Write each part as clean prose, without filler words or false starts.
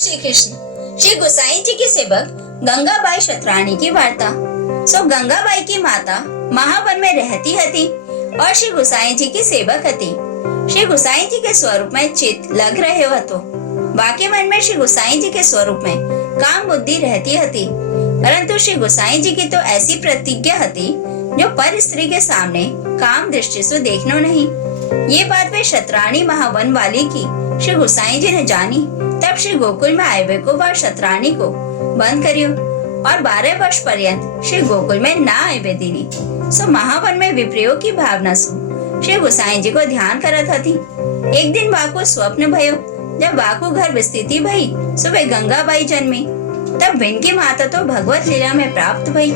श्री कृष्ण। श्री गोसाई जी के सेवक गंगाबाई शतराणी की वार्ता। गंगाबाई की माता महावन में रहती हती और श्री गोसाई जी की सेवक हती। श्री गोसाई जी के स्वरूप में चित लग रहे हतो। बाकी मन में श्री गोसाई जी के स्वरूप में काम बुद्धि रहती हती, परंतु श्री गोसाई जी की तो ऐसी प्रतिज्ञा हती जो पर स्त्री के सामने काम दृष्टि से देखनो नहीं। ये बात वे शतराणी महावन वाली की श्री गोसाई जी ने जानी। तब श्री गोकुल में आए वे को वह शतराणी को बंद करियो और 12 वर्ष पर्यंत श्री गोकुल में ना आए वे दीनी। महावन में विप्रयोग की भावना सु श्री गोसाई जी को ध्यान करत हती। एक दिन वाको स्वप्न भयो। जब वाको घर विस्तृति भई वे गंगाबाई जन्मी। तब विनकी माता तो भगवत लीला में प्राप्त भई।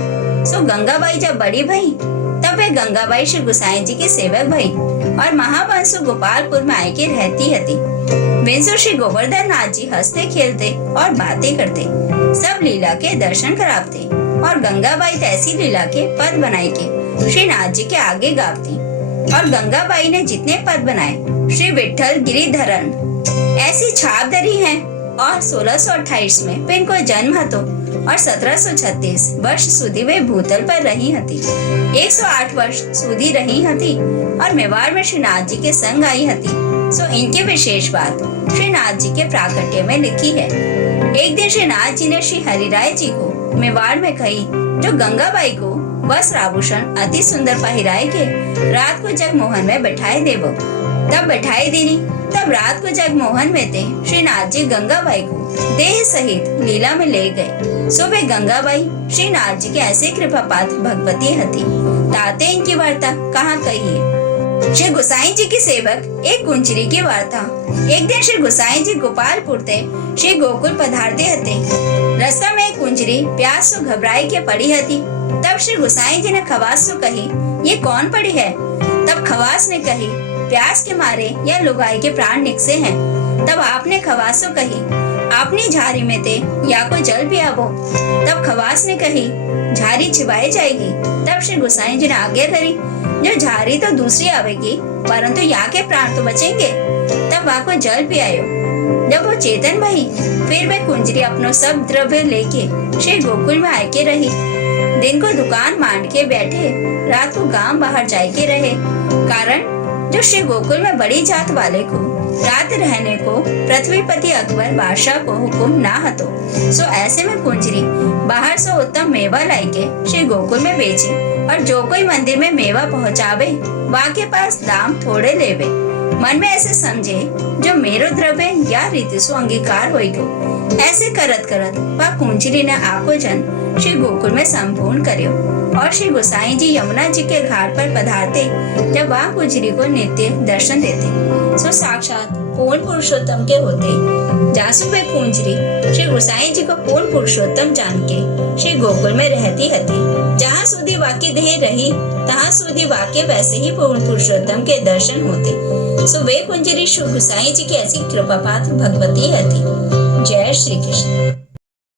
गंगाबाई जब बड़ी भई तब वे गंगाबाई श्री गोसाई जी की सेवक भई और महावंशु गोपालपुर में आके रहती हती। विंसु श्री गोवर्धन नाथ जी हंसते खेलते और बातें करते, सब लीला के दर्शन करावते और गंगाबाई ऐसी लीला के पद बनाई के श्री नाथ जी के आगे गावती। और गंगाबाई ने जितने पद बनाए श्री विठल गिरिधरन ऐसी छाप धरी है। और 1628 में वे इनको जन्म हतो और 1736 वर्ष सुधी वे भूतल पर रही हती। 108 वर्ष सुधी रही हती और मेवाड़ में श्री नाथ जी के संग आई हती। इनकी विशेष बात श्री नाथ जी के प्राकट्य में लिखी है। एक दिन श्री नाथ जी ने श्री हरिराय जी को मेवाड़ में कही, जो गंगाबाई को वस्त्र आभूषण अति सुंदर पहिराए के रात को जगमोहन में बैठाए देवो। तब बैठाई देनी। तब रात को जगमोहन में थे श्री नाथ जी गंगाबाई को देह सहित लीला में ले गए। वे गंगाबाई श्री नाथ जी के ऐसे कृपा पात्र भगवती हती। ताते इनकी वार्ता कहाँ कही। श्री गोसाई जी की सेवक एक कुंजरी की वार्ता। एक दिन श्री गोसाई जी गोपालपुर थे श्री गोकुल पधारते हते। रास्ता में एक कुंजरी प्यास से घबराई के पड़ी हती। तब श्री गोसाई जी ने खवास से कही, ये कौन पड़ी है। तब खवास ने कही, प्यास के मारे या लुगाई के प्राण निकसे हैं। तब आपने खवास से कही, आपने झारी में थे या कोई जल पियावो। तब खवास ने कही, झारी छिपाई जाएगी। तब श्री गोसाई जी ने आज्ञा करी, जो झारी तो दूसरी आवेगी, परंतु यहाँ के प्राण तो बचेंगे। तब वहाँ को जल पियायो। जब वो चेतन भई, फिर वे कुंजरी अपनो सब द्रव्य लेके श्री गोकुल में आके रही। दिन को दुकान मांड के बैठे, रात को गांव बाहर जाए के रहे। कारण जो श्री गोकुल में बड़ी जात वाले को रात रहने को पृथ्वीपति अकबर बादशाह को हुक्म ना हतो। ऐसे में कुंजरी बाहर से उत्तम मेवा लाई के श्री गोकुल में बेची और जो कोई मंदिर में मेवा पहुँचावे वहाँ के पास दाम थोड़े लेवे। मन में ऐसे समझे जो मेरो द्रव्य या रीति सु अंगीकार होइगो। ऐसे करत करत वह कुंजरी ने आको जन श्री गोकुल में संपूर्ण कर्यो। और श्री गोसाई जी यमुना जी के घाट पर पधारते। जब वह कुंजरी को नित्य दर्शन देते, साक्षात पूर्ण पुरुषोत्तम के होते। जासु वे कुंजरी श्री गोसाई जी को पूर्ण पुरुषोत्तम जान के श्री गोकुल में रहती हती। जहाँ सुधी वाक्य देह रही तहाँ सुधी वाक्य वैसे ही पूर्ण पुरुषोत्तम के दर्शन होते। वे कुंजरी श्री गोसाई जी की ऐसी कृपा पात्र भगवती हती। जय श्री कृष्ण।